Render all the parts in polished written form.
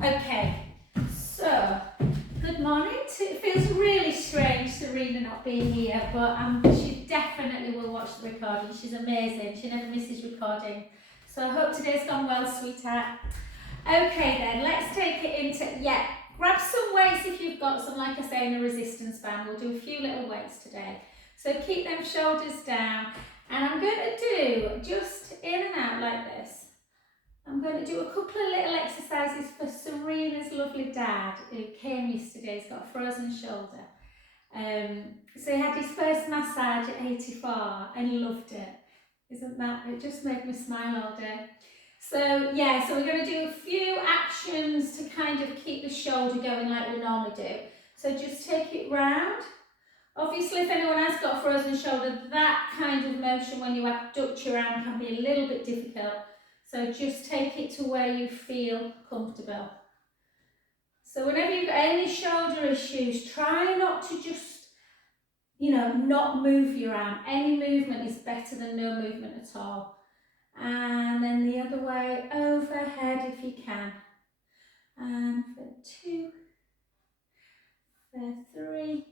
Okay, so good morning. It feels really strange, Serena not being here, but she definitely will watch the recording. She's amazing. She never misses recording. So I hope today's gone well, sweetheart. Okay then, let's take it into, grab some weights if you've got some, like I say, in a resistance band. We'll do a few little weights today. So keep them shoulders down, and I'm going to do just in and out like this. I'm going to do a couple of little exercises for Serena's lovely dad who came yesterday. He's got a frozen shoulder. So he had his first massage at 84 and he loved it. Isn't that, it just made me smile all day. So yeah, so we're going to do a few actions to kind of keep the shoulder going like we normally do. So just take it round. Obviously, if anyone has got a frozen shoulder, that kind of motion when you abduct your arm can be a little bit difficult. So just take it to where you feel comfortable. So whenever you've got any shoulder issues, try not to just, not move your arm. Any movement is better than no movement at all. And then the other way, overhead if you can. And for 2, for 3.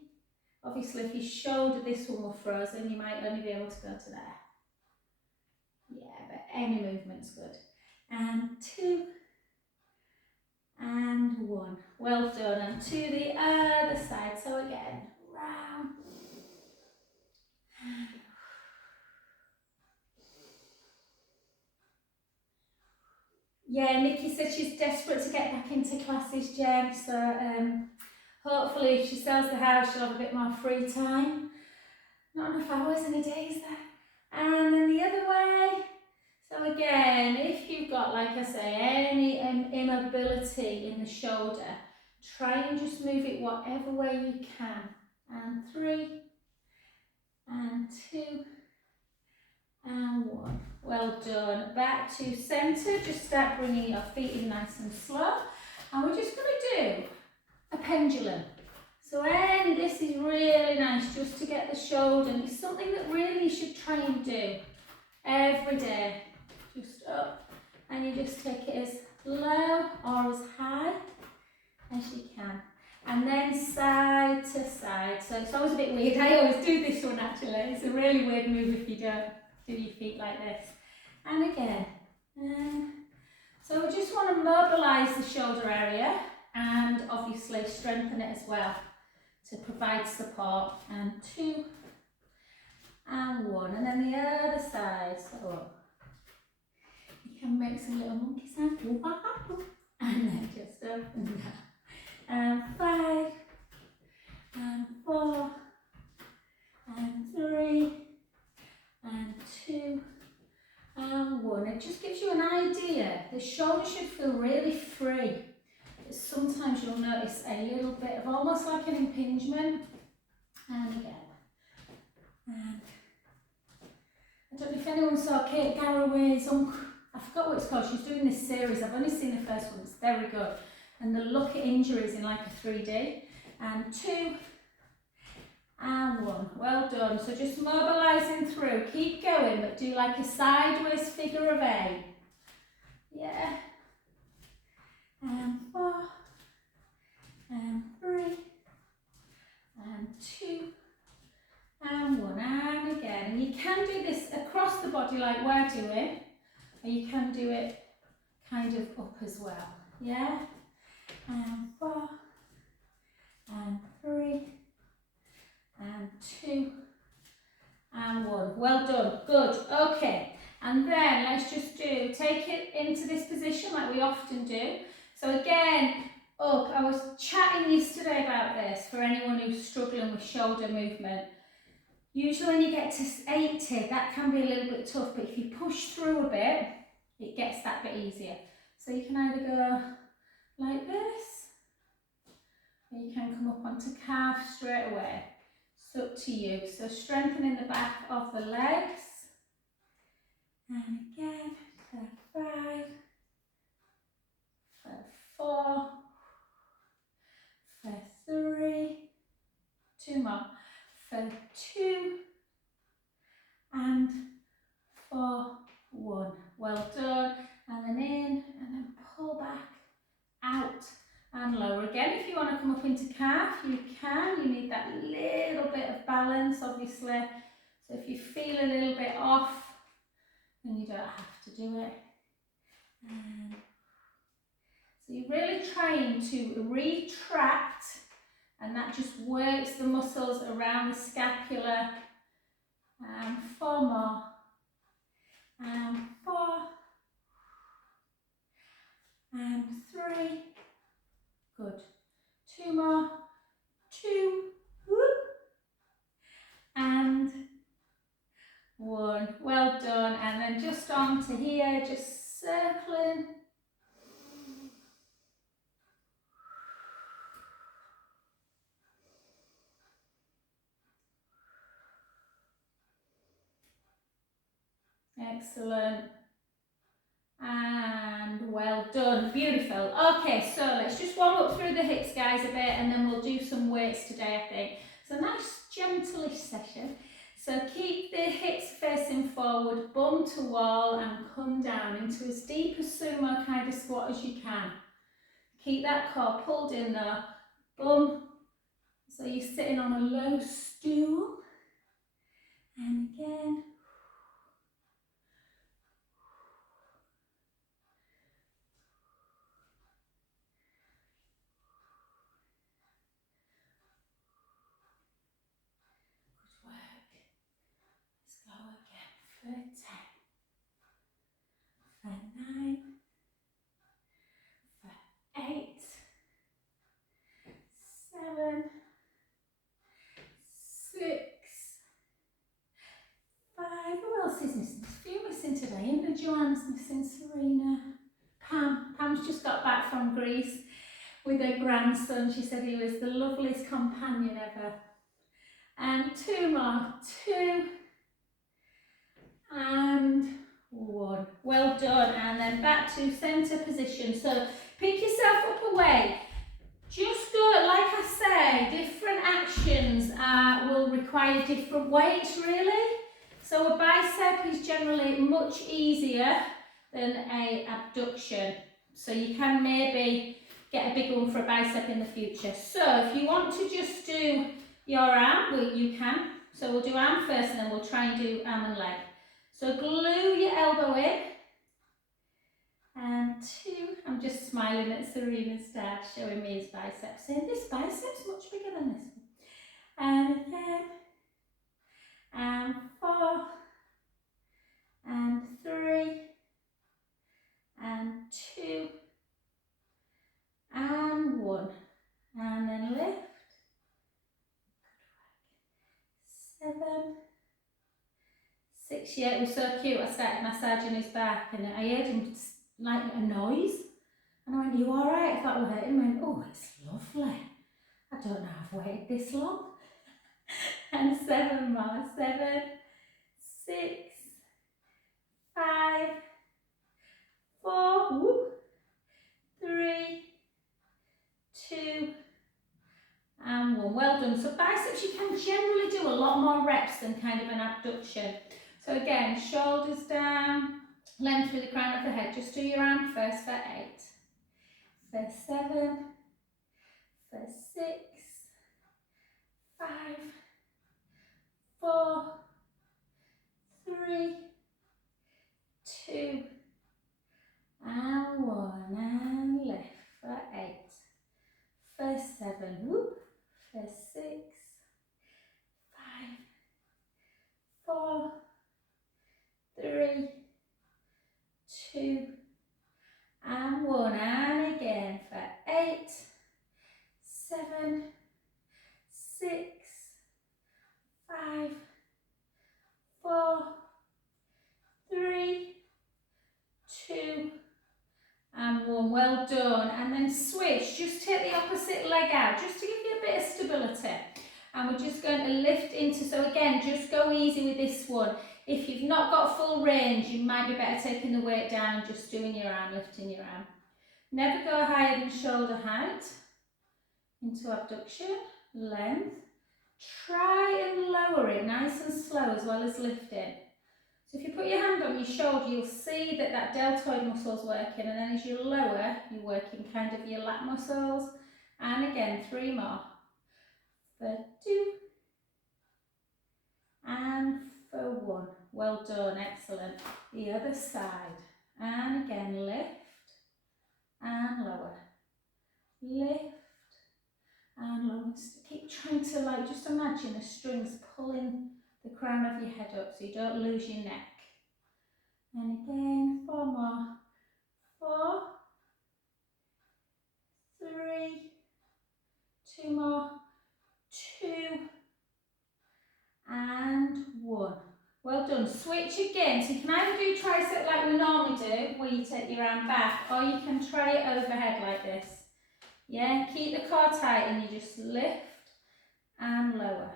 Obviously, if your shoulder, this one were frozen, you might only be able to go to there. Yeah, but any movement's good. And 2, and 1. Well done. And to the other side. So again, round. Yeah, Nikki said she's desperate to get back into classes, Jen. So hopefully if she sells the house, she'll have a bit more free time. Not enough hours in a day, is there? And then the other way. So again, if you've got, like I say, any immobility in the shoulder, try and just move it whatever way you can. And 3, and 2, and 1. Well done. Back to centre. Just start bringing your feet in nice and slow. And we're just going to do a pendulum. So this is really nice just to get the shoulder. And it's something that really you should try and do every day. Just up. And you just take it as low or as high as you can. And then side to side. So it's always a bit weird. I always do this one actually. It's a really weird move if you don't do your feet like this. And again. So we just want to mobilise the shoulder area and obviously strengthen it as well to provide support. And 2, and 1. And then the other side. So you can make some little monkey sounds. And then just up and down. And 5, and 4, and 3, and 2, and 1. It just gives you an idea. The shoulder should feel really free. But sometimes you'll notice a little bit of almost like an impingement. And again. And I don't know if anyone saw Kate Garraway's I forgot what it's called. She's doing this series. I've only seen the first one. It's very good. And the look at injuries in like a 3D. And 2, and 1. Well done. So just mobilising through. Keep going, but do like a sideways figure of 8. Yeah. And 4, and 3, and 2, and 1. And again. And you can do this across the body like we're doing, or you can do it kind of up as well. Yeah. And 4, and 3, and 2, and 1. Well done. Good. Okay. And then let's just take it into this position like we often do. So again, up. I was chatting yesterday about this for anyone who's struggling with shoulder movement. Usually when you get to 80, that can be a little bit tough, but if you push through a bit, it gets that bit easier. So you can either go like this, or you can come up onto calf straight away. It's up to you. So strengthening the back of the legs. And again, for 5, for 4, for 3, 2 more, for 2, and for 1. Well done. And then in, and then pull back, out, and lower again. If you want to come up into calf, you can. You need that little bit of balance, obviously. So if you feel a little bit off, then you don't have to do it. So you're really trying to retract, and that just works the muscles around the scapula. 4 more. 4. And 3. Good. 2 more. 2. Whoop. And 1. Well done. And then just on to here, just circling. Excellent. And well done. Beautiful. Okay, so let's just warm up through the hips, guys, a bit, and then we'll do some weights today, I think. So nice, gentle-ish session. So keep the hips facing forward, bum to wall, and come down into as deep a sumo kind of squat as you can. Keep that core pulled in though. Bum. So you're sitting on a low stool. And again. For 10, for 9, for 8, 7, 6, 5. Who else is missing? There's a few missing today. Even Joanne's missing, Serena. Pam's just got back from Greece with her grandson. She said he was the loveliest companion ever. And 2 more. 2. And 1. Well done. And then back to centre position. So pick yourself up away. Just go, like I say, different actions will require different weights, really. So a bicep is generally much easier than a abduction. So you can maybe get a big one for a bicep in the future. So if you want to just do your arm, well, you can. So we'll do arm first and then we'll try and do arm and leg. So glue your elbow in. And 2, I'm just smiling at Serena's dad showing me his biceps, saying this bicep's much bigger than this one. And again. And 4. And 3. And 2. And 1. And then lift. 7. 6. Yeah, it was so cute. I started massaging his back and I heard him like a noise. And I went, you alright? I thought it hurt him. I went, oh, it's lovely. I don't know I've waited this long. And 7 more. 7, 6, 5, 4, whoop, 3, 2, and 1. Well done. So biceps, you can generally do a lot more reps than kind of an abduction. So again, shoulders down, length through the crown of the head. Just do your arm first for 8, for 7, for 6, 5, 4, 3, 2, and 1, and lift for 8, for 7, whoop, for 6, 5, 4, 3, 2, and 1, and again for 8, 7, 6, 5, 4, 3, 2, and 1. Well done. And then switch. Just take the opposite leg out, just to give you a bit of stability. And we're just going to lift into, so again, just go easy with this one. If you've not got full range, you might be better taking the weight down and just doing your arm, lifting your arm. Never go higher than shoulder height. Into abduction, length. Try and lower it nice and slow as well as lifting. So So if you put your hand on your shoulder, you'll see that that deltoid muscle's working, and then as you lower, you're working kind of your lat muscles. And again, 3 more. For 2. And for 1. Well done, excellent. The other side. And again, lift and lower. Lift and lower. Keep trying to, like, just imagine the strings pulling the crown of your head up so you don't lose your neck. And again, 4 more. 4, 3, 2 more, 2, and 1. Well done. Switch again. So you can either do tricep like we normally do, where you take your arm back, or you can try it overhead like this. Yeah, keep the core tight and you just lift and lower.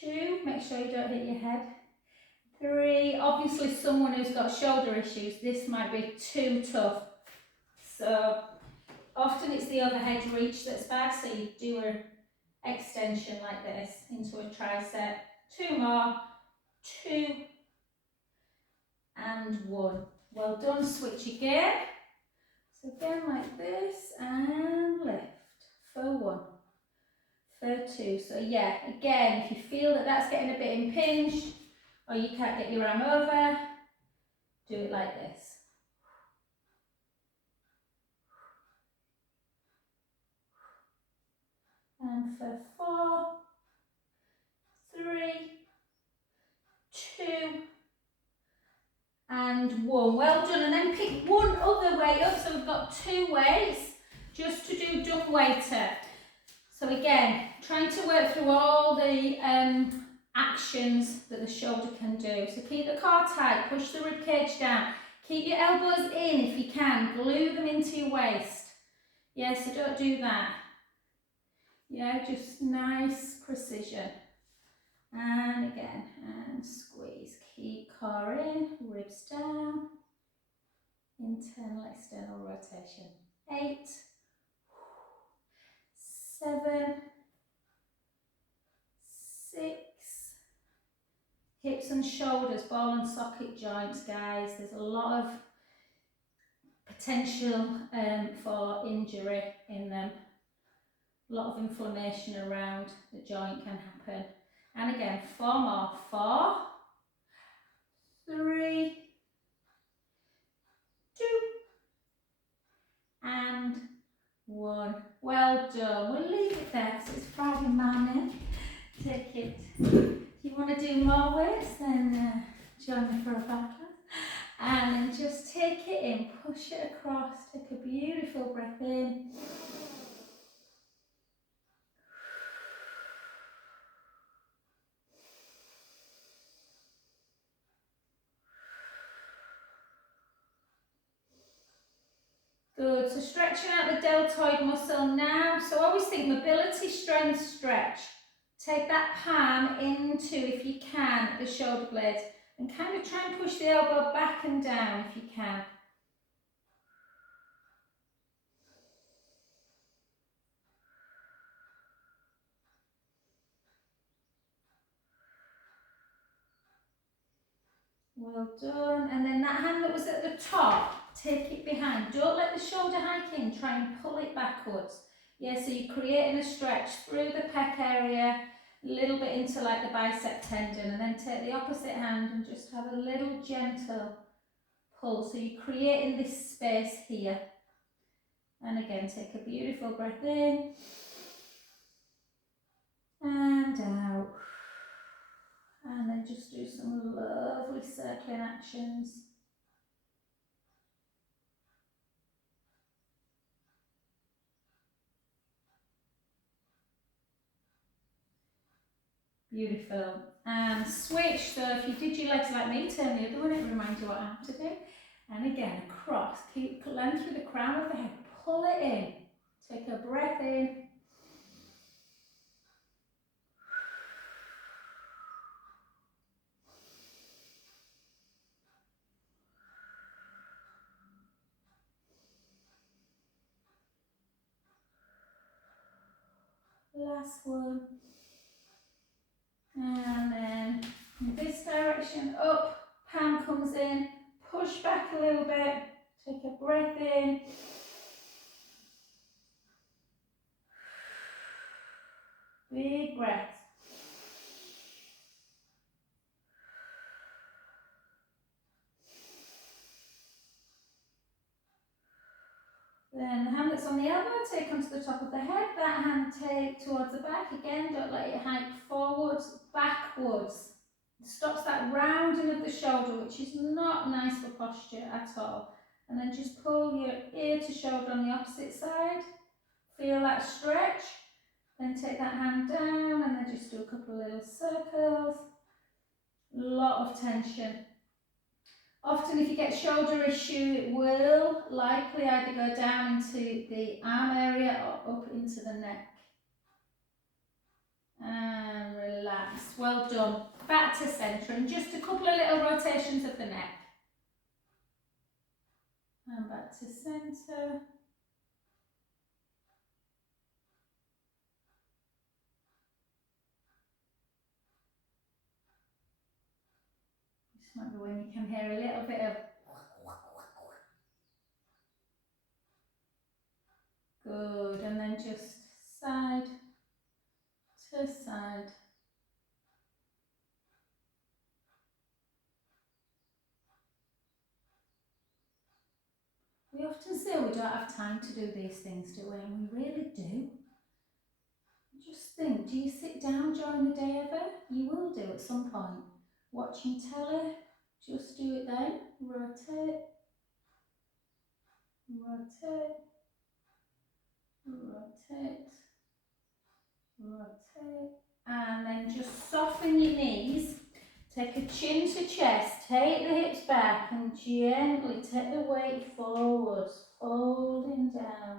2, make sure you don't hit your head. 3, obviously someone who's got shoulder issues, this might be too tough. So often it's the overhead reach that's bad, so you do an extension like this into a tricep. 2 more, 2, and 1. Well done, switch again. So again like this, and lift for 1, for 2. So yeah, again, if you feel that that's getting a bit impinged, or you can't get your arm over, do it like this. And for 4, 3, 2, and 1. Well done. And then pick one other weight up. So we've got 2 weights just to do dumb waiter. So again, trying to work through all the actions that the shoulder can do. So keep the core tight, push the rib cage down. Keep your elbows in if you can. Glue them into your waist. Yeah, so don't do that. Yeah, just nice precision. And again, and squeeze. Keep core in, ribs down. Internal, external rotation. 8, 7, 6. Hips and shoulders, ball and socket joints, guys. There's a lot of potential for injury in them. A lot of inflammation around the joint can happen. And again, 4 more. 4, 3, 2, and 1. Well done. We'll leave it there because it's Friday morning. Take it. If you want to do more weights, then join me for a back class. And then just take it in, push it across, take a beautiful breath in. Good, so stretching out the deltoid muscle now. So I always think mobility, strength, stretch. Take that palm into, if you can, the shoulder blades and kind of try and push the elbow back and down if you can. Well done. And then that hand that was at the top, take it behind. Don't let the shoulder hike in, try and pull it backwards. Yeah, so you're creating a stretch through the pec area, a little bit into like the bicep tendon, and then take the opposite hand and just have a little gentle pull. So you're creating this space here. And again, take a beautiful breath in and out. And then just do some lovely circling actions. Beautiful. And switch. So if you did your legs like me, turn the other one. It reminds you what I have to do. And again, across. Keep length through the crown of the head. Pull it in. Take a breath in. Last one. And then in this direction, up, Hand comes in, push back a little bit, take a breath in. Big breath. Then the hand that's on the elbow, take onto the top of the head. That hand take towards the back. Again, don't let it hike forwards, backwards. It stops that rounding of the shoulder, which is not nice for posture at all. And then just pull your ear to shoulder on the opposite side. Feel that stretch. Then take that hand down and then just do a couple of little circles. A lot of tension. Often if you get shoulder issue, it will likely either go down into the arm area or up into the neck. And relax. Well done. Back to centre and just a couple of little rotations of the neck. And back to centre. This might be when you can hear a little bit of good, and then just side to side. We often say we don't have time to do these things, do we? And we really do. Just think, do you sit down during the day ever? You will do at some point. Watching telly, just do it then. Rotate, rotate, rotate, rotate. And then just soften your knees. Take a chin to chest, take the hips back and gently take the weight forwards, folding down.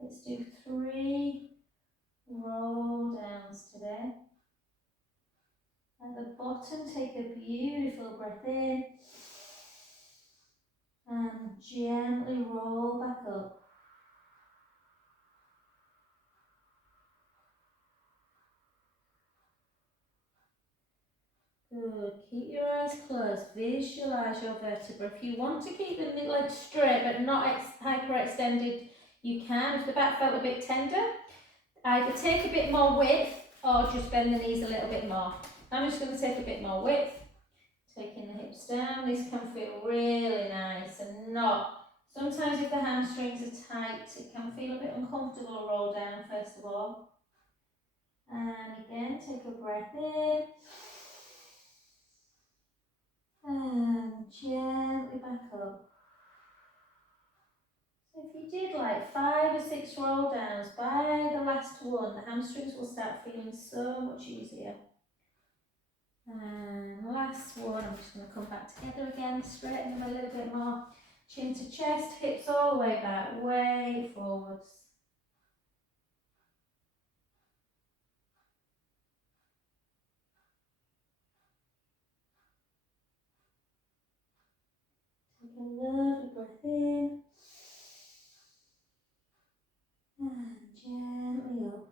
Let's do 3 roll downs today. At the bottom, take a beautiful breath in and gently roll back up. Good. Keep your eyes closed. Visualise your vertebra. If you want to keep the legs straight but not hyperextended, you can. If the back felt a bit tender, either take a bit more width or just bend the knees a little bit more. I'm just going to take a bit more width. Taking the hips down. This can feel really nice and not. Sometimes if the hamstrings are tight, it can feel a bit uncomfortable to roll down first of all. And again, take a breath in. And gently back up. So if you did like 5 or 6 roll downs, by the last one, the hamstrings will start feeling so much easier. And last one, I'm just going to come back together again, straighten them a little bit more. Chin to chest, hips all the way back, way forwards. Take a lovely breath in. And gently up.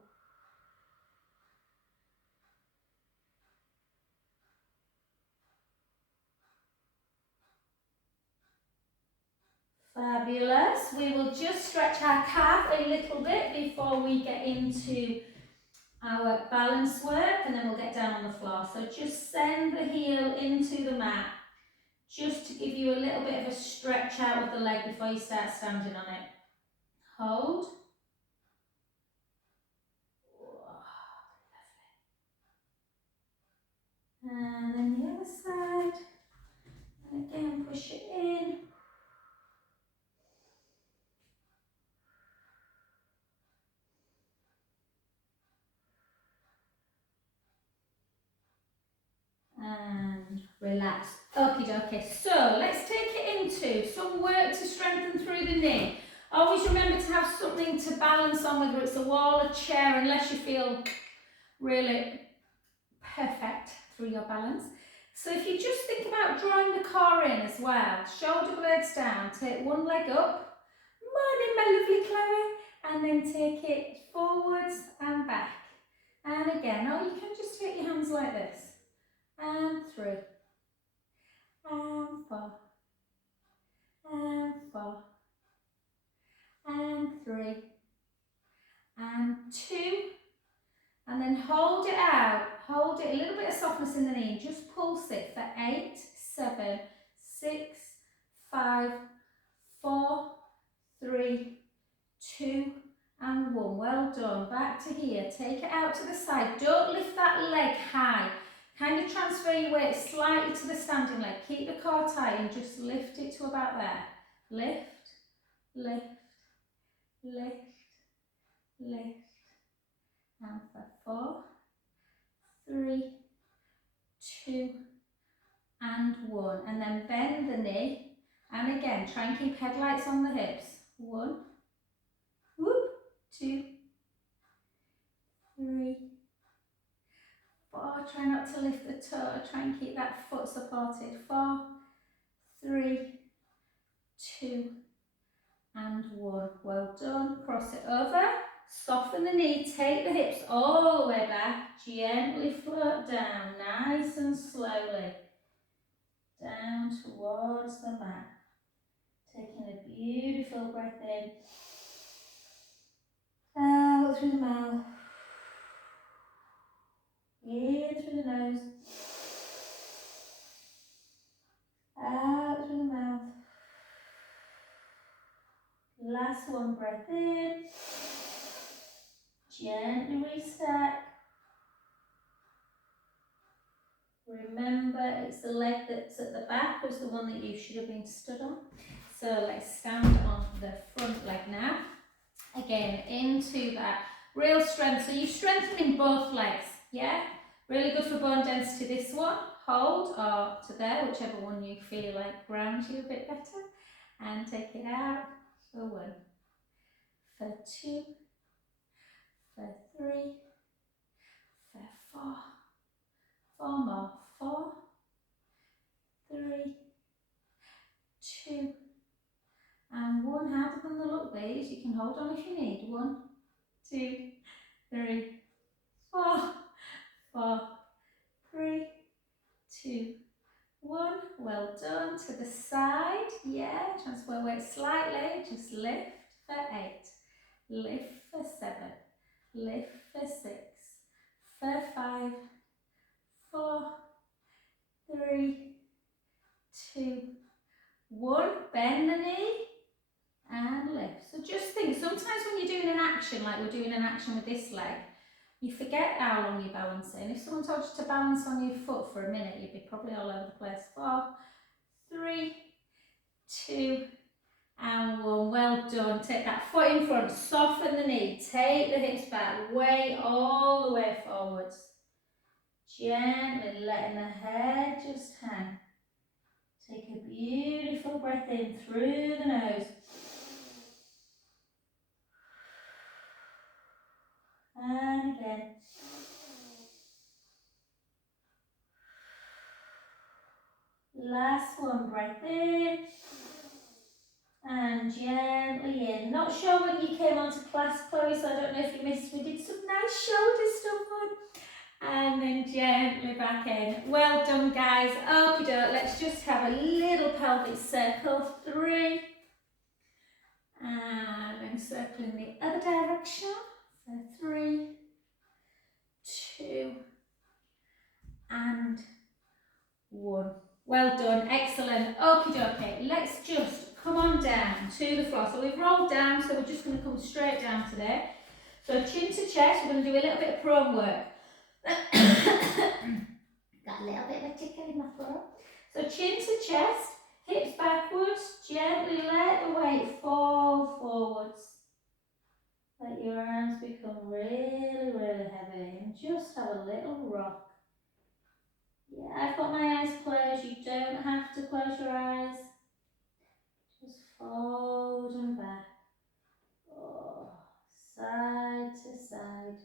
Fabulous. We will just stretch our calf a little bit before we get into our balance work, and then we'll get down on the floor. So just send the heel into the mat, just to give you a little bit of a stretch out of the leg before you start standing on it. Hold. And then the other side. And again, push it in. And relax. Okie dokie. So let's take it into some work to strengthen through the knee. Always remember to have something to balance on, whether it's a wall or chair, unless you feel really perfect through your balance. So if you just think about drawing the core in as well, shoulder blades down, take one leg up, morning my lovely Chloe, and then take it forwards and back. And again, or you can just take your hands like this, and through, 2, and then hold it out. Hold it, a little bit of softness in the knee. Just pulse it for 8, 7, 6, 5, 4, 3, 2, and 1. Well done. Back to here. Take it out to the side. Don't lift that leg high. Kind of transfer your weight slightly to the standing leg. Keep the core tight and just lift it to about there. Lift, lift, lift, lift. And for 4, 3, 2, and 1. And then bend the knee. And again, try and keep headlights on the hips. 1, whoop, 2, 3, 4. Try not to lift the toe. Try and keep that foot supported. 4, 3, 2, and 1. Well done. Cross it over. Soften the knee. Take the hips all the way back. Gently float down. Nice and slowly. Down towards the mat. Taking a beautiful breath in. Out through the mouth. In through the nose. Out through the mouth. Last one, breath in. Gently restack. Remember, it's the leg that's at the back was the one that you should have been stood on. So let's stand on the front leg now. Again, into that real strength. So you're strengthening both legs, yeah? Really good for bone density, this one. Hold or to there, whichever one you feel like grounds you a bit better. And take it out for 1, for 2, for 3, for 4, 4 more, 4, 3, 2, and 1. Harder than the look, these. You can hold on if you need. 1, 2, 3, 4, 4, 3, 2, 1. Well done. To the side. Yeah. Transfer weight slightly. Just lift for 8. Lift for 7. Lift for 6. For 5. 4, 3, 2, 1. Bend the knee and lift. So just think, sometimes when you're doing an action, like we're doing an action with this leg, you forget how long you're balancing. If someone told you to balance on your foot for a minute, you'd be probably all over the place. 4, 3, 2, and 1. Well done. Take that foot in front, soften the knee, take the hips back, weight all the way forwards. Gently letting the head just hang. Take a beautiful breath in through the nose. And again. Last one, breath in. And gently in. Not sure when you came onto class, Chloe, so I don't know if you missed. We did some nice shoulder stuff on. And then gently back in. Well done, guys. Okie doke. Let's just have a little pelvic circle. 3. And then circle in the other direction. So 3, 2, and 1. Well done. Excellent. Okie dokie. Let's just come on down to the floor. So we've rolled down, so we're just going to come straight down today. So chin to chest. We're going to do a little bit of prone work. Got a little bit of a tickle in my throat. So chin to chest, hips backwards, gently let the weight fall forwards. Let your arms become really, really heavy and just have a little rock. Yeah, I've got my eyes closed, you don't have to close your eyes. Just forward and back. Oh, side to side.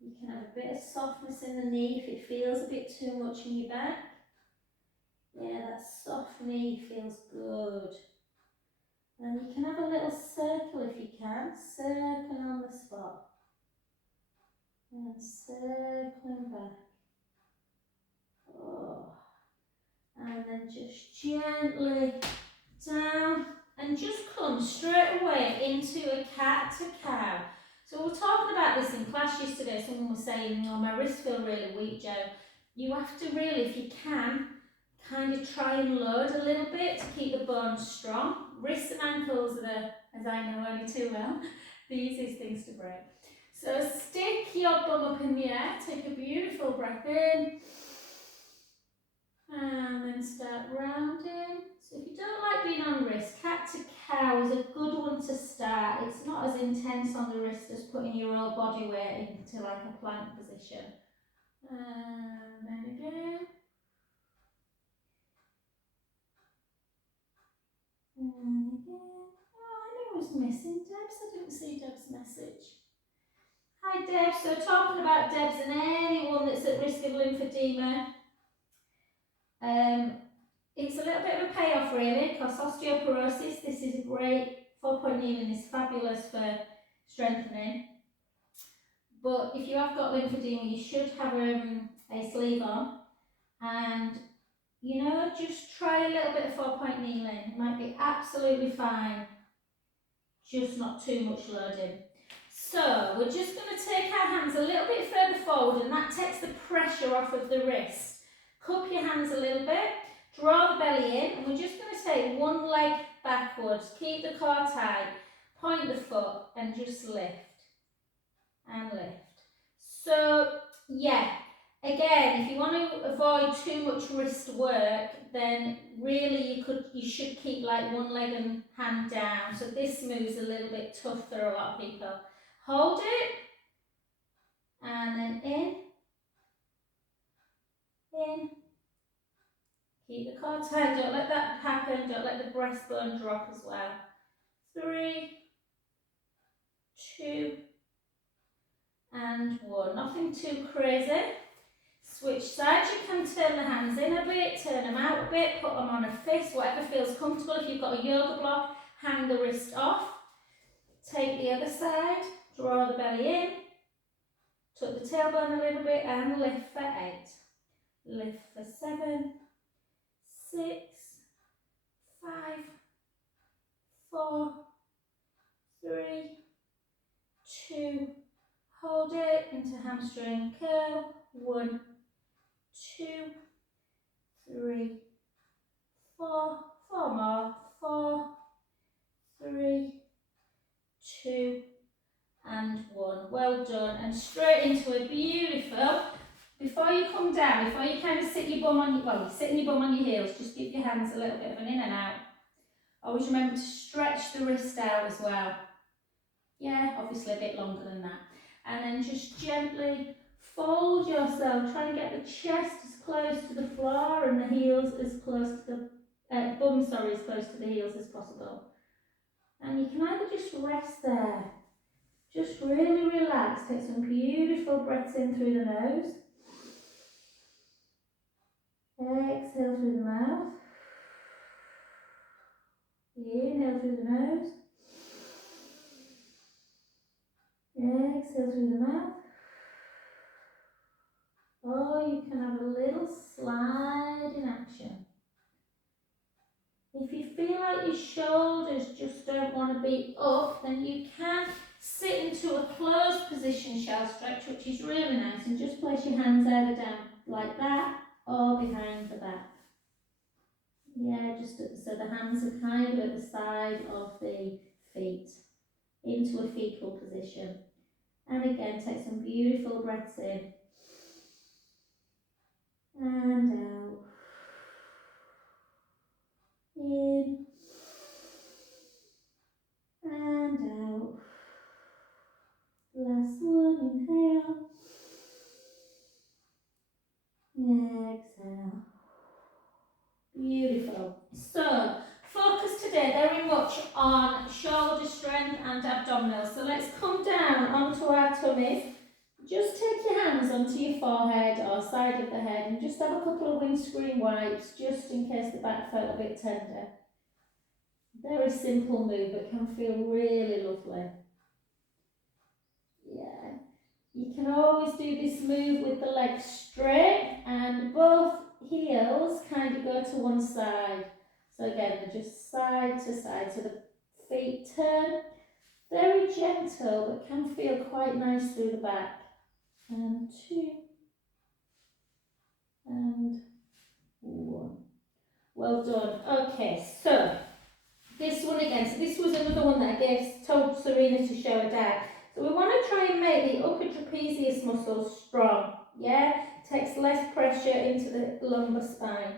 You can have a bit of softness in the knee if it feels a bit too much in your back. Yeah, that soft knee feels good. And you can have a little circle if you can. Circle on the spot. And circling back. Oh. And then just gently down and just come straight away into a cat to cow. So we were talking about this in class yesterday. Someone was saying, oh, my wrists feel really weak, Jo. You have to really, if you can, kind of try and load a little bit to keep the bones strong. Wrists and ankles are the, as I know only too well, the easiest things to break. So stick your bum up in the air, take a beautiful breath in, and then start rounding. So if you don't like being on wrist, cat to cow is a good one to start. It's not as intense on the wrist as putting your whole body weight into like a plank position. And then again. And again. Oh, I knew I was missing Debs. I didn't see Deb's message. Hi Deb. So talking about Debs and anyone that's at risk of lymphedema. It's a little bit of a payoff really, because osteoporosis, this is a great, 4-point kneeling is fabulous for strengthening. But if you have got lymphedema, you should have a sleeve on, and you know, just try a little bit of 4-point kneeling. It might be absolutely fine, just not too much loading. So we're just going to take our hands a little bit further forward, and that takes the pressure off of the wrist. Cup your hands a little bit, draw the belly in, and we're just going to take one leg backwards. Keep the core tight, point the foot, and just lift and lift. So yeah, again, if you want to avoid too much wrist work, then really you should keep like one leg and hand down. So this move's a little bit tough for a lot of people. Hold it, and then in. Keep the core tight, don't let that happen, don't let the breastbone drop as well. 3, 2, and 1. Nothing too crazy. Switch sides, you can turn the hands in a bit, turn them out a bit, put them on a fist, whatever feels comfortable. If you've got a yoga block, hang the wrist off. Take the other side, draw the belly in, tuck the tailbone a little bit, and lift for 8. Lift for 7, 6, 5, 4, 3, 2, hold it into hamstring curl. 1, 2, 3, 4, 4 more, 4, 3, 2, and 1. Well done. And straight into a beautiful. Before you come down, before you kind of sit your bum on your, well, you're sitting your bum on your heels, just give your hands a little bit of an in and out. Always remember to stretch the wrist out as well. Yeah, obviously a bit longer than that. And then just gently fold yourself. Try and get the chest as close to the floor and the heels as close to the bum, sorry, as close to the heels as possible. And you can either just rest there, just really relax. Take some beautiful breaths in through the nose. Exhale through the mouth. Inhale through the nose. Exhale through the mouth. Or you can have a little slide in action. If you feel like your shoulders just don't want to be up, then you can sit into a closed position shell stretch, which is really nice, and just place your hands either down like that or behind the back. Yeah, just so the hands are kind of at the side of the feet, into a fetal position. And again, take some beautiful breaths in and out. In and out. Last one, inhale. Exhale. Beautiful. So, focus today very much on shoulder strength and abdominals. So let's come down onto our tummies. Just take your hands onto your forehead or side of the head and just have a couple of windscreen wipes just in case the back felt a bit tender. Very simple move, but can feel really lovely. Yeah. You can always do this move with the legs straight and both heels kind of go to one side. So again, just side to side, so the feet turn, very gentle, but can feel quite nice through the back. And 2, and 1. Well done. Okay, so this one again. So this was another one that I told Serena to show her dad. So we want to try and make the upper trapezius muscles strong. Yeah, takes less pressure into the lumbar spine.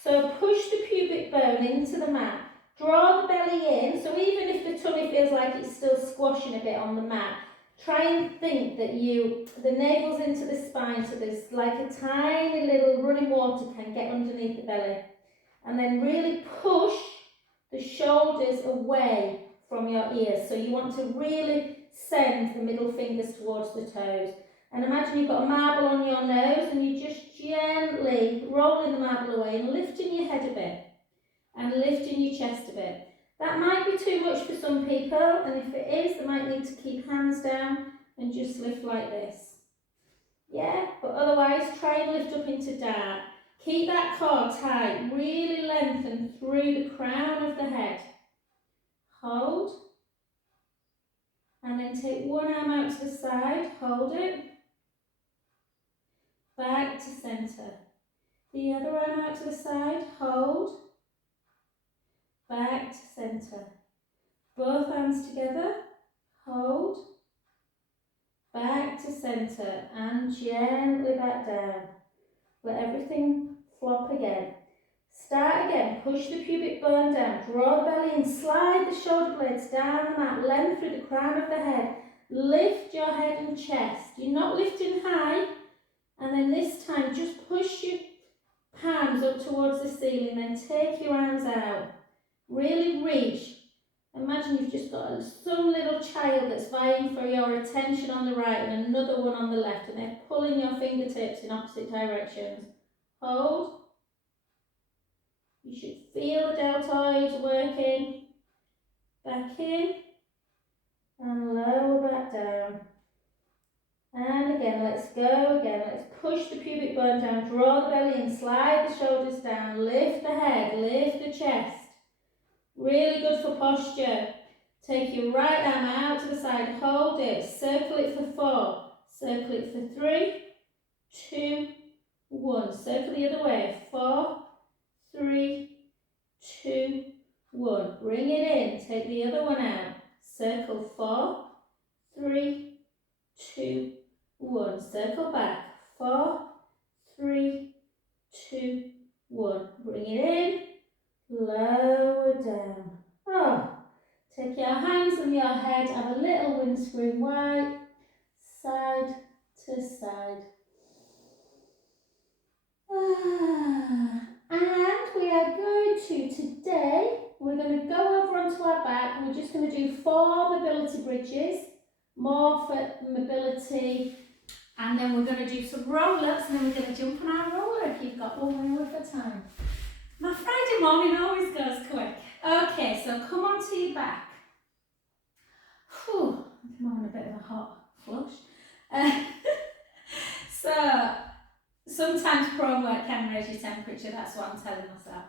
So push the pubic bone into the mat. Draw the belly in. So even if the tummy feels like it's still squashing a bit on the mat, try and think that the navel's into the spine, so there's like a tiny little running water can get underneath the belly. And then really push the shoulders away from your ears. So you want to really send the middle fingers towards the toes. And imagine you've got a marble on your nose and you're just gently rolling the marble away and lifting your head a bit and lifting your chest a bit. That might be too much for some people, and if it is, they might need to keep hands down and just lift like this. Yeah, but otherwise try and lift up into dart. Keep that core tight, really lengthen through the crown of the head. Hold. And then take one arm out to the side, hold it. Back to centre. The other arm out to the side, hold. Back to centre. Both hands together, hold. Back to centre and gently back down. Let everything flop again. Start again, push the pubic bone down, draw the belly in, slide the shoulder blades down the mat, length through the crown of the head. Lift your head and chest. You're not lifting high, and then this time just push your palms up towards the ceiling, then take your arms out. Really reach. Imagine you've just got some little child that's vying for your attention on the right and another one on the left, and they're pulling your fingertips in opposite directions. Hold. You should feel the deltoids working. Back in and lower back down. And again, let's go again. Let's push the pubic bone down, draw the belly in, slide the shoulders down, lift the head, lift the chest. Really good for posture. Take your right arm out to the side, hold it, circle it for 4, circle it for 3, 2, 1. Circle the other way, 4, 3, 2, 1. Bring it in, take the other one out, circle 4, 3, 2, 1. Circle back, 4, 3, 2, 1. Bring it in, lower down. Oh. Take your hands on your head, have a little windscreen wipe, side to side. And we are going to, today, we're going to go over onto our back and we're just going to do 4 mobility bridges, more for mobility, and then we're going to do some roll-ups, and then we're going to jump on our roller if you've got one way worth of time. My Friday morning always goes quick. Okay, so come onto your back. Whew, I'm having a bit of a hot flush. So, sometimes prone work can raise your temperature, that's what I'm telling myself.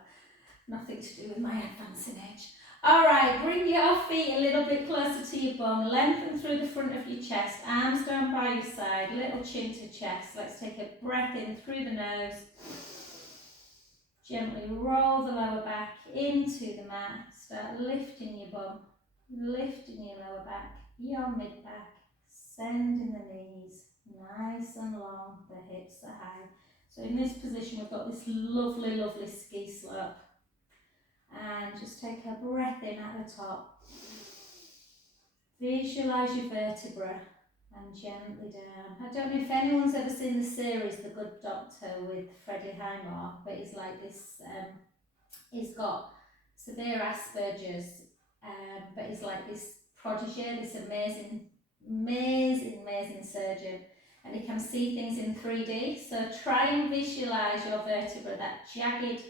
Nothing to do with my advancing age. Alright, bring your feet a little bit closer to your bum, lengthen through the front of your chest, arms down by your side, little chin to chest. Let's take a breath in through the nose. Gently roll the lower back into the mat. Start lifting your bum, lifting your lower back, your mid back, sending the knees nice and long, the hips are high. So in this position we've got this lovely, lovely ski slope. And just take a breath in at the top. Visualise your vertebra and gently down. I don't know if anyone's ever seen the series The Good Doctor with Freddie Highmore, but he's like this, he's got severe Asperger's, but he's like this protege, this amazing surgeon, and he can see things in 3D. So try and visualise your vertebra, that jagged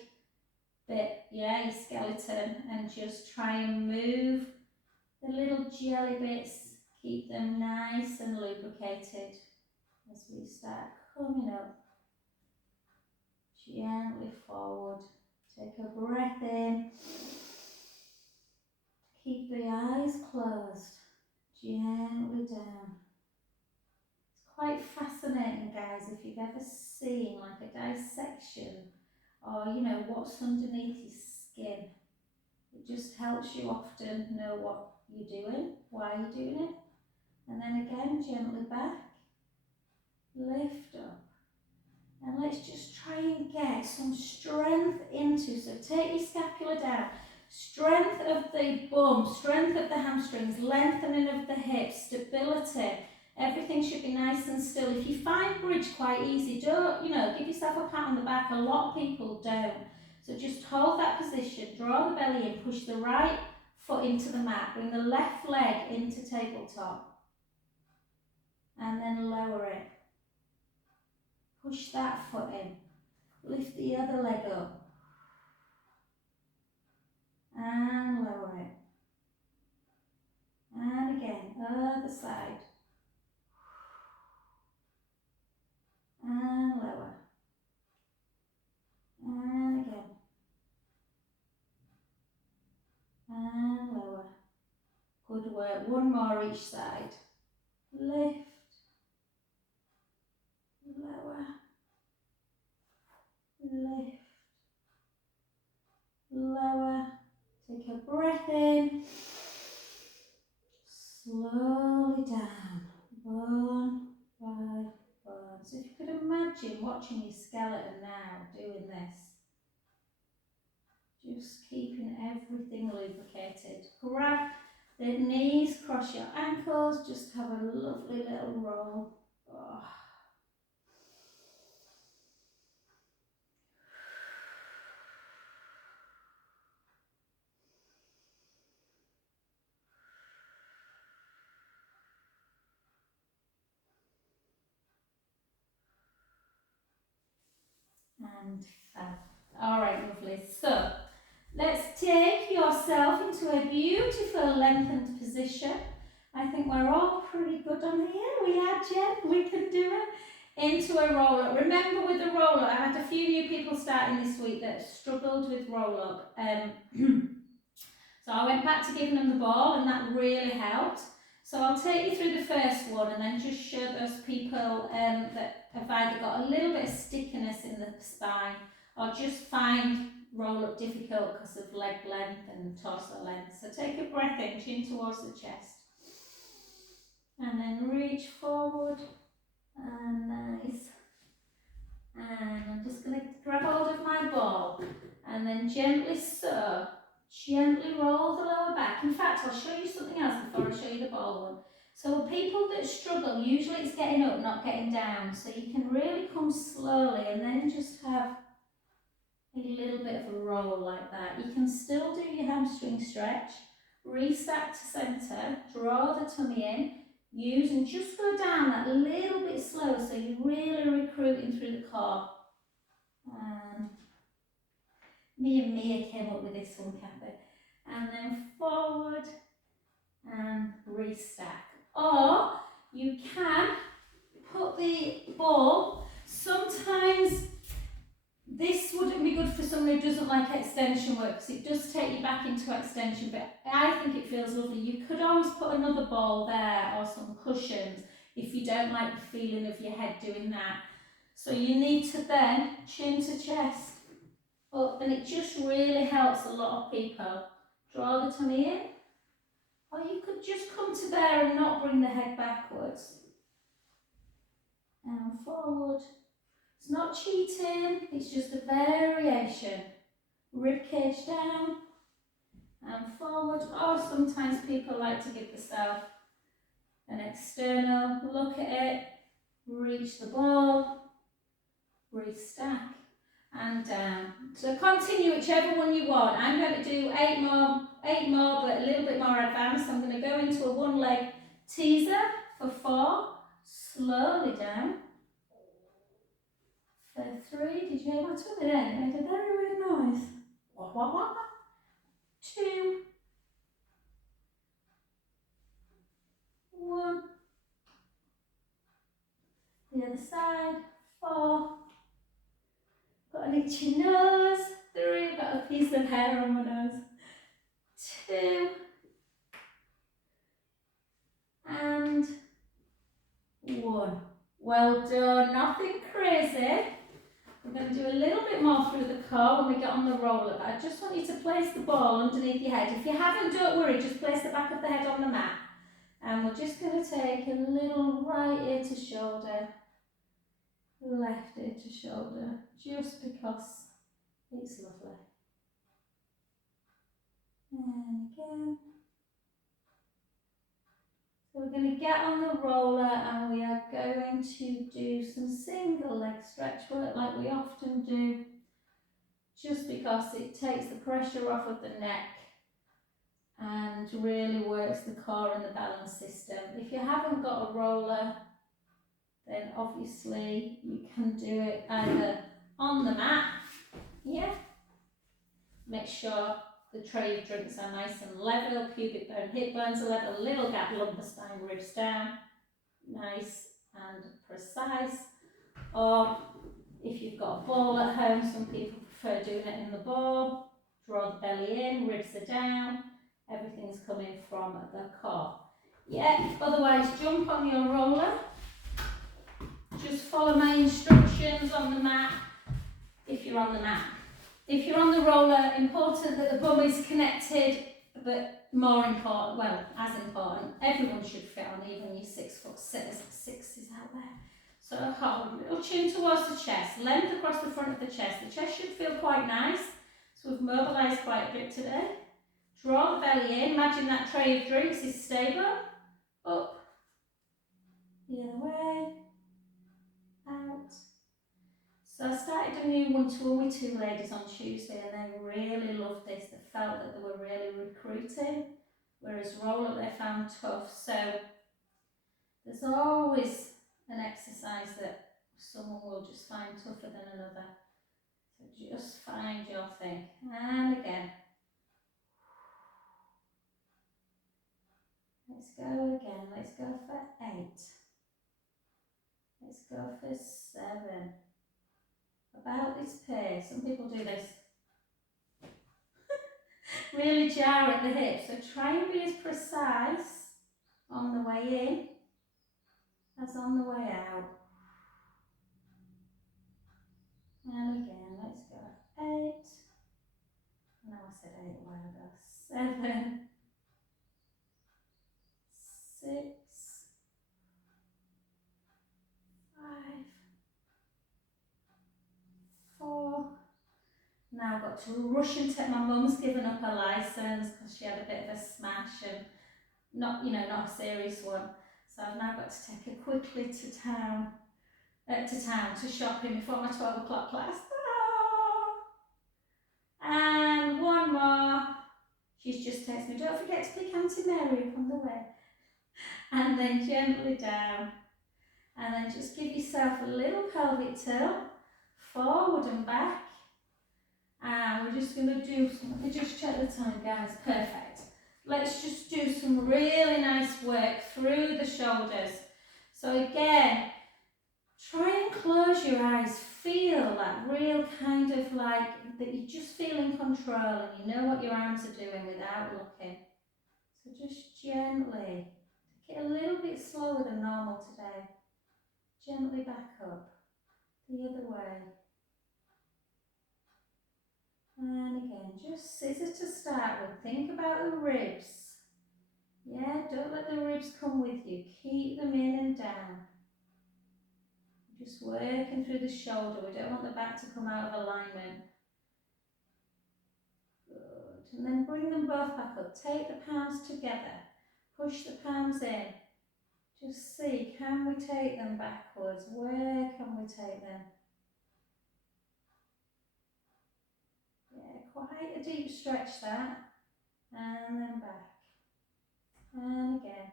bit, yeah, your skeleton, and just try and move the little jelly bits, keep them nice and lubricated as we start coming up gently forward. Take a breath in. Keep the eyes closed. Gently down. It's quite fascinating, guys, if you've ever seen like a dissection or, you know, what's underneath your skin. It just helps you often know what you're doing, why you're doing it. And then again, gently back, lift up. And let's just try and get some strength into, so take your scapula down. Strength of the bum, strength of the hamstrings, lengthening of the hips, stability. Everything should be nice and still. If you find bridge quite easy, don't, you know, give yourself a pat on the back. A lot of people don't. So just hold that position, draw the belly in, push the right foot into the mat, bring the left leg into tabletop, and then lower it. Push that foot in, lift the other leg up, and lower it. And again, other side, and lower, and again, and lower. Good work, one more each side. Lift, lower, lift, lower. Take a breath in, slowly down, bone by bone. So if you could imagine watching your skeleton now doing this, just keeping everything lubricated. Grab the knees, cross your ankles, just have a lovely little roll. Oh. And fab. All right, lovely. So let's take yourself into a beautiful lengthened position. I think we're all pretty good on here. We are, Jen. We can do it. Into a roll-up. Remember with the roll-up, I had a few new people starting this week that struggled with roll-up. So I went back to giving them the ball and that really helped. So I'll take you through the first one and then just show those people that have either got a little bit of stickiness in the spine or just find roll-up difficult because of leg length and torso length. So take a breath in, chin towards the chest. And then reach forward. And nice. And I'm just going to grab hold of my ball and then gently gently roll the lower back. In fact, I'll show you something else before I show you the ball one. So people that struggle, usually it's getting up, not getting down. So you can really come slowly and then just have a little bit of a roll like that. You can still do your hamstring stretch, restack to centre, draw the tummy in, use and just go down that little bit slow so you're really recruiting through the core. Me and Mia came up with this one, Kathy. And then forward and restack. Or you can put the ball, sometimes this wouldn't be good for someone who doesn't like extension work because it does take you back into extension, but I think it feels lovely. You could always put another ball there or some cushions if you don't like the feeling of your head doing that. So you need to then chin to chest up, and it just really helps a lot of people. Draw the tummy in, or you could just come to there and not bring the head backwards. And forward. It's not cheating, it's just a variation. Rib cage down and forward. Or sometimes people like to give themselves an external. Look at it, reach the ball, restack and down. So continue whichever one you want. I'm going to do eight more, but a little bit more advanced. I'm going to go into a one leg teaser for 4. Slowly down. For 3, did you hear my tummy then? It made a very weird noise. Wah, wah, wah. 2, 1. The other side. 4. Got an itchy nose. 3, got a piece of hair on my nose. 2, and 1. Well done, nothing crazy. We're going to do a little bit more through the core when we get on the roller, but I just want you to place the ball underneath your head. If you haven't, don't worry, just place the back of the head on the mat. And we're just going to take a little right ear to shoulder, left ear to shoulder, just because it's lovely. And again. So we're going to get on the roller and we are going to do some single leg stretch work like we often do, just because it takes the pressure off of the neck and really works the core and the balance system. If you haven't got a roller, then obviously you can do it either on the mat, yeah, make sure the tray of drinks are nice and level, pubic bone, hip bones are level, little gap, lumbar spine, ribs down, nice and precise. Or if you've got a ball at home, some people prefer doing it in the ball, draw the belly in, ribs are down, everything's coming from the core. Yeah, otherwise jump on your roller, just follow my instructions on the mat if you're on the mat. If you're on the roller, important that the bum is connected, but more important, well, as important, everyone should fit on, even your 6'6" out there. So hold, little chin towards the chest, length across the front of the chest. The chest should feel quite nice, so we've mobilised quite a bit today. Draw the belly in, imagine that tray of drinks is stable, up, the other way, out. So I started a new one-to-one with 2 ladies on Tuesday and they really loved this. They felt that they were really recruiting, whereas roller they found tough. So there's always an exercise that someone will just find tougher than another. So just find your thing. And again. Let's go again. Let's go for 8. Let's go for 7. About this pace. Some people do this. Really jar at the hips, so try and be as precise on the way in as on the way out. And again, let's go 8. No, I said 8 a while ago. 7, 6, 5, 4. Now I've got to rush and take, my mum's given up her licence because she had a bit of a smash and not a serious one. So I've now got to take her quickly to town to shopping before my 12 o'clock class. And one more. She's just texted me, don't forget to pick Auntie Mary up on the way. And then gently down. And then just give yourself a little pelvic tilt, forward and back. And we're just going to do some, let me just check the time, guys. Perfect. Let's just do some really nice work through the shoulders. So again, try and close your eyes. Feel that real kind of like that you just feel in control and you know what your arms are doing without looking. So just gently, take it a little bit slower than normal today. Gently back up, the other way. And again, just scissor to start with. Think about the ribs. Yeah, don't let the ribs come with you. Keep them in and down. Just working through the shoulder. We don't want the back to come out of alignment. Good. And then bring them both back up. Take the palms together. Push the palms in. Just see, can we take them backwards? Where can we take them? Yeah, quite a deep stretch that. And then back. And again.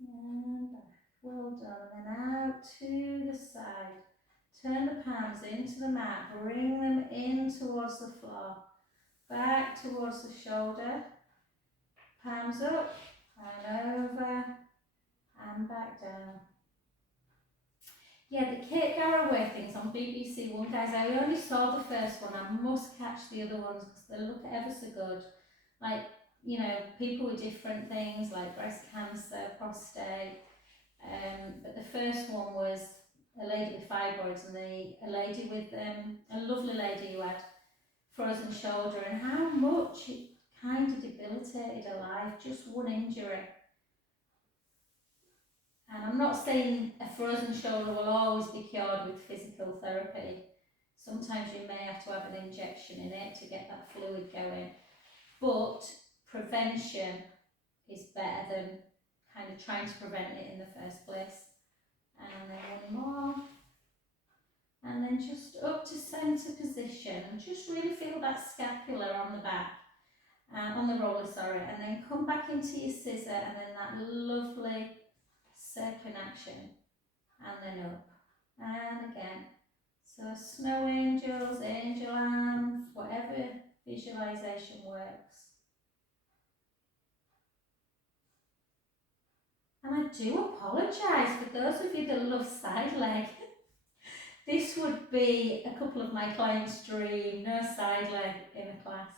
And back. Well done. And then out to the side. Turn the palms into the mat. Bring them in towards the floor. Back towards the shoulder. Palms up. And over. And back down. Yeah, the Kate Garraway things on BBC One, guys. I only saw the first one. I must catch the other ones because they look ever so good. Like, you know, people with different things like breast cancer, prostate. But the first one was a lady with fibroids and a lady with a lovely lady who had frozen shoulder, and how much it kind of debilitated her life, just one injury. And I'm not saying a frozen shoulder will always be cured with physical therapy. Sometimes you may have to have an injection in it to get that fluid going. But prevention is better than kind of trying to prevent it in the first place. And then one more. And then just up to centre position. And just really feel that scapula on the back. On the roller, sorry. And then come back into your scissor and then that lovely circling action. And then up. And again. So snow angels, angel arms, whatever visualisation works. And I do apologise for those of you that love side leg. This would be a couple of my clients' dream, no side leg in a class.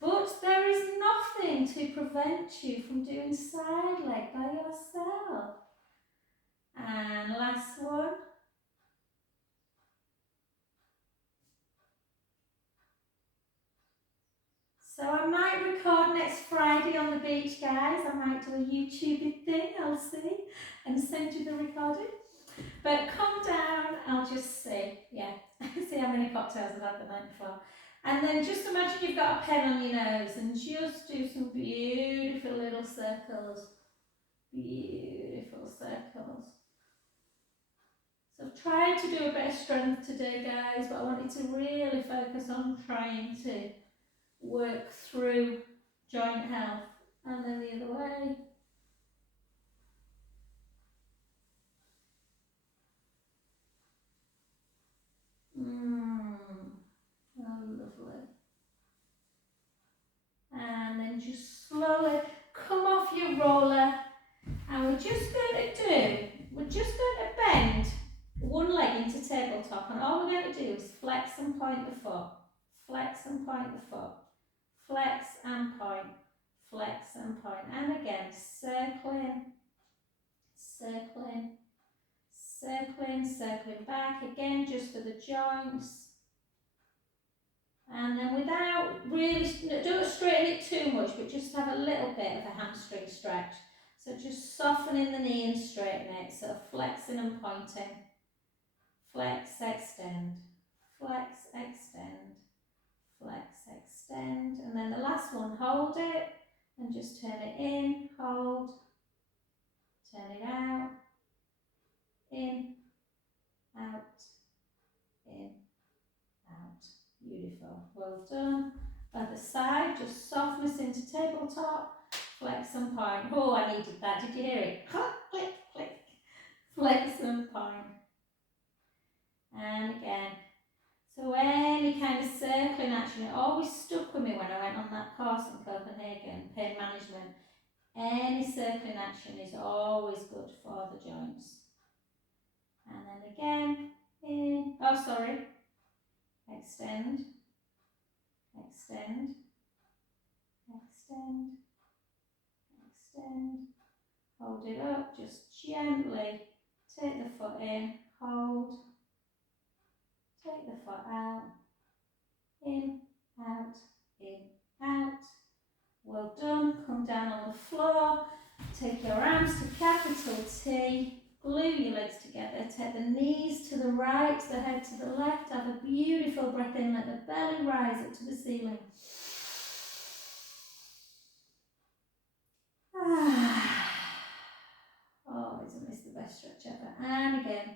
But there is nothing to prevent you from doing side leg by yourself. And last one. So I might record next Friday on the beach, guys. I might do a YouTube thing, I'll see, and send you the recording. But come down, I'll just see, yeah, see how many cocktails I've had the night before. And then just imagine you've got a pen on your nose and just do some beautiful little circles. Beautiful circles. So I've tried to do a bit of strength today, guys, but I wanted to really focus on trying to work through joint health. And then the other way. Oh, lovely. And then just slowly come off your roller, and we're just going to bend one leg into tabletop, and all we're going to do is flex and point the foot, flex and point the foot, flex and point, flex and point, and again, circling, circling, circling, circling back, again just for the joints. And then without really, don't straighten it too much, but just have a little bit of a hamstring stretch. So just softening the knee and straighten it. So flexing and pointing. Flex, extend. Flex, extend. Flex, extend. And then the last one, hold it and just turn it in, hold, turn it out, in, out, in, out. Beautiful, well done. Other side, just softness into tabletop, flex and point. Oh, I needed that, did you hear it? Click, click, flex and point. And again, so any kind of circling action, it always stuck with me when I went on that course in Copenhagen, pain management. Any circling action is always good for the joints. And then again, in, oh sorry, extend, extend, extend, extend, hold it up, just gently take the foot in, hold, take the foot out, in, out, well done, come down on the floor, take your arms to capital T, glue your legs together, take the knees to the right, the head to the left, have a beautiful breath in, let the belly rise up to the ceiling. Oh, isn't this the best stretch ever? And again.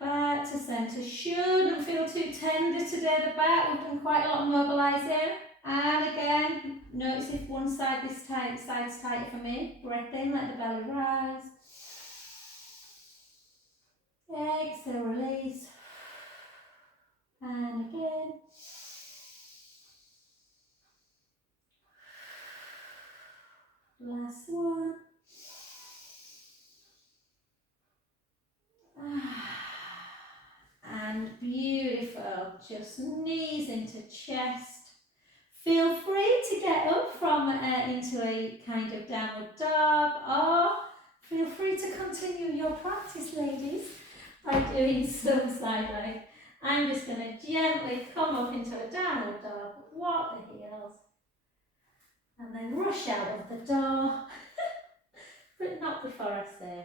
Back to centre. Shouldn't feel too tender today, the back. We've done quite a lot of mobilising. And again, notice if one side is tight, side's tighter for me. Breath in, let the belly rise. Exhale, release. And again. Last one. just knees into chest. Feel free to get up from into a kind of downward dog, or feel free to continue your practice, ladies, by doing some side leg. I'm just going to gently come up into a downward dog, walk the heels, and then rush out of the door, but not before I say